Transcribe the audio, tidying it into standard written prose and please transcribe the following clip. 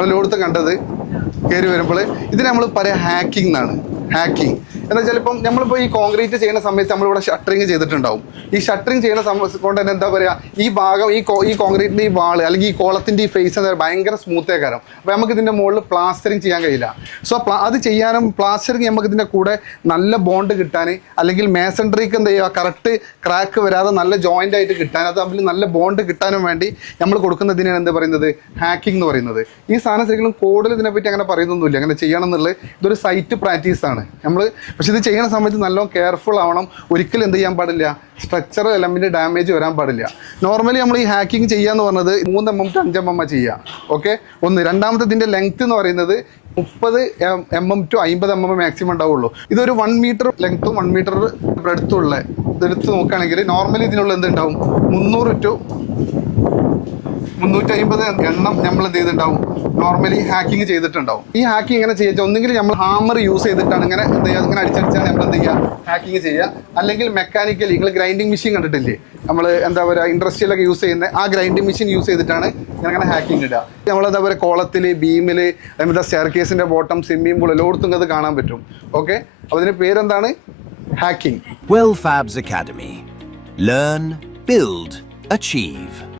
നമ്മൾ ലോകത്ത് കണ്ടത് കയറി വരുമ്പോൾ ഇതിന് നമ്മൾ പറയാം ഹാക്കിംഗ് എന്നാണ്. ഹാക്കിംഗ് എന്ന് വെച്ചാൽ ഇപ്പം നമ്മളിപ്പോൾ ഈ കോൺക്രീറ്റ് ചെയ്യുന്ന സമയത്ത് നമ്മളിവിടെ ഷട്ടറിങ് ചെയ്തിട്ടുണ്ടാവും. ഈ ഷട്ടറിങ് ചെയ്യുന്ന കൊണ്ട് തന്നെ എന്താ പറയുക, ഈ ഭാഗം ഈ കോൺക്രീറ്റിൻ്റെ ഈ വാള് അല്ലെങ്കിൽ ഈ കോളത്തിൻ്റെ ഈ ഫേസ് എന്താ ഭയങ്കര സ്മൂത്തേ കാരണം. അപ്പോൾ നമുക്ക് ഇതിൻ്റെ മുകളിൽ പ്ലാസ്റ്ററിങ് ചെയ്യാൻ കഴിയില്ല. സോ അത് ചെയ്യാനും പ്ലാസ്റ്ററിങ് നമുക്ക് ഇതിൻ്റെ കൂടെ നല്ല ബോണ്ട് കിട്ടാൻ അല്ലെങ്കിൽ മേസൺട്രിക്ക് എന്താ ചെയ്യുക, കറക്റ്റ് ക്രാക്ക് വരാതെ നല്ല ജോയിൻ്റ് ആയിട്ട് കിട്ടാൻ, അത് തമ്മിൽ നല്ല ബോണ്ട് കിട്ടാനും വേണ്ടി നമ്മൾ കൊടുക്കുന്നതിനാണ് എന്താ പറയുന്നത്, ഹാക്കിംഗ് എന്ന് പറയുന്നത്. ഈ സാധനം ശരിക്കും കോഡിൽ ഇതിനെപ്പറ്റി അങ്ങനെ പറയുന്നൊന്നുമില്ല, അങ്ങനെ ചെയ്യണം എന്നുള്ളത്. ഇതൊരു സൈറ്റ് പ്രാക്ടീസാണ് നമ്മൾ. പക്ഷെ ഇത് ചെയ്യുന്ന സമയത്ത് നല്ലോണം കെയർഫുൾ ആവണം. ഒരിക്കലും എന്ത് ചെയ്യാൻ പാടില്ല, സ്ട്രക്ചറൽ എലമെന്റ് ഡാമേജ് വരാൻ പാടില്ല. നോർമലി നമ്മൾ ഈ ഹാക്കിംഗ് ചെയ്യാന്ന് പറഞ്ഞത് 3 mm to 5 mm ചെയ്യുക. ഓക്കെ, ഒന്ന്. രണ്ടാമത്തെ ഇതിൻ്റെ ലെങ്ത് എന്ന് പറയുന്നത് 30 mm to 50 mm മാക്സിമം ഉണ്ടാവുള്ളൂ. ഇതൊരു 1 meter ലെങ്ത്തും 1 meter ബ്രെഡ്ത്തുള്ള ഇതെടുത്ത് നോക്കുകയാണെങ്കിൽ നോർമലി ഇതിനുള്ള എന്തുണ്ടാവും, 300 to 350 എണ്ണം നമ്മൾ എന്ത് ചെയ്തിട്ടുണ്ടാവും, നോർമലി ഹാക്കിംഗ് ചെയ്തിട്ടുണ്ടാവും. ഈ ഹാക്കിംഗ് എങ്ങനെ ചെയ്യുക, ഒന്നെങ്കിൽ നമ്മൾ ഹാമർ യൂസ് ചെയ്തിട്ടാണ് ഇങ്ങനെ എന്ത് ചെയ്യുക, ഇങ്ങനെ അടിച്ചടിച്ചാണ് നമ്മൾ എന്ത് ചെയ്യുക, ഹാക്കിംഗ് ചെയ്യുക. അല്ലെങ്കിൽ മെക്കാനിക്കലി നിങ്ങൾ ഗ്രൈൻഡിങ് മെഷീൻ കണ്ടിട്ടില്ലേ, നമ്മൾ എന്താ പറയുക ഇൻഡസ്ട്രിയിലൊക്കെ യൂസ് ചെയ്യുന്ന ആ ഗ്രൈൻഡിങ് മെഷീൻ യൂസ് ചെയ്തിട്ടാണ് അങ്ങനെ ഹാക്കിംഗ് ഇടുക. നമ്മൾ എന്താ പറയുക കോളത്തിൽ, ബീമിൽ, അതേപോലെ സ്റ്റെയർ കേസിൻ്റെ ബോട്ടം, സ്വിമ്മിംഗ് പൂൾ എല്ലായിടത്തും അത് കാണാൻ പറ്റും. ഓക്കെ, അപ്പോൾ അതിൻ്റെ പേരെന്താണ്, hacking. Well Fabs Academy. Learn, build, achieve.